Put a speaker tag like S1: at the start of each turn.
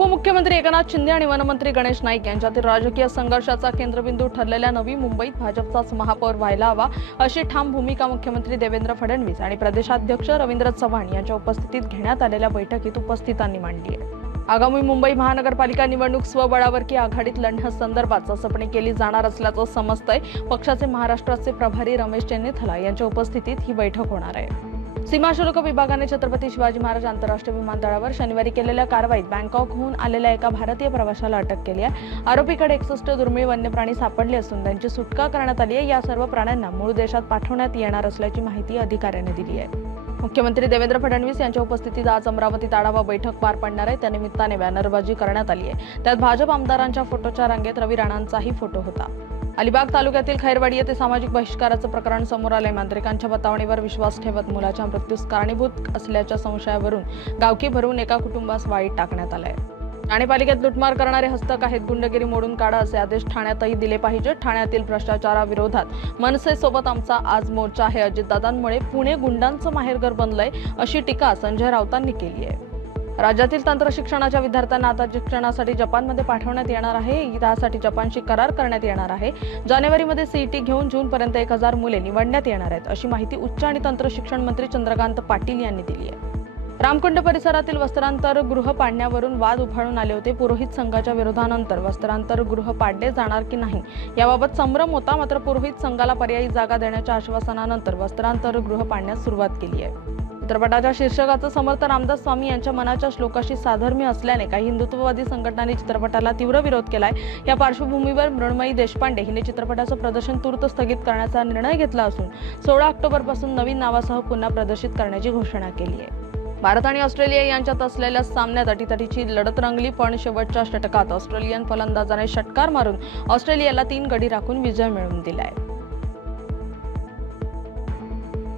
S1: उपमुख्यमंत्री एकनाथ शिंदे आणि वनमंत्री गणेश नाईक यांच्यातील राजकीय संघर्षाचा केंद्रबिंदू ठरलेल्या नवी मुंबईत भाजपचाच महापौर व्हायला हवा अशी ठाम भूमिका मुख्यमंत्री देवेंद्र फडणवीस आणि प्रदेशाध्यक्ष रवींद्र चव्हाण यांच्या उपस्थितीत घेण्यात आलेल्या बैठकीत उपस्थितांनी मांडली आहे. आगामी मुंबई महानगरपालिका निवडणूक स्वबळावर की आघाडीत लढण्यासंदर्भात चाचपणी केली जाणार असल्याचं समजतंय. पक्षाचे महाराष्ट्राचे प्रभारी रमेश चेन्नीथला यांच्या उपस्थितीत ही बैठक होणार आहे. सीमाशुल्क विभागाने छत्रपती शिवाजी महाराज आंतरराष्ट्रीय विमानतळावर शनिवारी केलेल्या कारवाईत बँकॉकहून आलेल्या एका भारतीय प्रवाशाला अटक केली आहे. आरोपीकडे एकसष्ट दुर्मिळ वन्य प्राणी सापडले असून त्यांची सुटका करण्यात आली आहे. या सर्व प्राण्यांना मूळ देशात पाठवण्यात येणार असल्याची माहिती अधिकाऱ्याने दिली आहे. मुख्यमंत्री देवेंद्र फडणवीस यांच्या उपस्थितीत आज अमरावतीत आढावा बैठक पार पडणार आहे. त्यानिमित्ताने बॅनरबाजी करण्यात आली आहे. त्यात भाजप आमदारांच्या फोटोच्या रांगेत रवी राणांचाही फोटो होता. अलिबाग तालुक्यातील खैरवाडी येथे सामाजिक बहिष्काराचं प्रकरण समोर आलंय. मांत्रिकांच्या बतावणीवर विश्वास ठेवत मुलाच्या मृत्यूस कारणीभूत असल्याच्या संशयावरून गावकी भरून एका कुटुंबास वाईट टाकण्यात आलंय. ठाणे पालिकेत लुटमार करणारे हस्तक आहेत. गुंडगिरी मोडून काढा असे आदेश ठाण्यातही दिले पाहिजेत ठाण्यातील भ्रष्टाचाराविरोधात मनसेसोबत आमचा आज मोर्चा आहे. अजितदादांमुळे पुणे गुंडांचं माहेरघर बनलंय अशी टीका संजय राऊतांनी केली आहे. राज्यातील तंत्र शिक्षणाच्या विद्यार्थ्यांना आता शिक्षणासाठी जपानमध्ये पाठवण्यात येणार आहे. त्यासाठी जपानशी करार करण्यात येणार आहे. जानेवारीमध्ये सीईटी घेऊन जूनपर्यंत एक हजार मुले निवडण्यात येणार आहेत अशी माहिती उच्च आणि तंत्र शिक्षण मंत्री चंद्रकांत पाटील यांनी दिली आहे. रामकुंड परिसरातील वस्त्रांतर गृह पाडण्यावरून वाद उफाळून आले होते. पुरोहित संघाच्या विरोधानंतर वस्त्रांतर गृह पाडले जाणार की नाही याबाबत संभ्रम होता मात्र पुरोहित संघाला पर्यायी जागा देण्याच्या आश्वासनानंतर वस्त्रांतर गृह पाडण्यास सुरुवात केली आहे. चित्रपटाच्या शीर्षकाचं समर्थ रामदास स्वामी यांच्या मनाच्या श्लोकाशी साधर्म्य असल्याने काही हिंदुत्ववादी संघटनांनी चित्रपटाला तीव्र विरोध केलाय. या पार्श्वभूमीवर मृण्मयी देशपांडे हिने चित्रपटाचं प्रदर्शन तूर्त स्थगित करण्याचा निर्णय घेतला असून सोळा ऑक्टोबरपासून नवीन नावासह पुन्हा प्रदर्शित करण्याची घोषणा केली आहे. भारत आणि ऑस्ट्रेलिया यांच्यात असलेल्या सामन्यात अटीतटीची लढत रंगली पण शेवटच्या षटकात ऑस्ट्रेलियन फलंदाजाने षटकार मारून ऑस्ट्रेलियाला तीन गडी राखून विजय मिळवून दिलाय.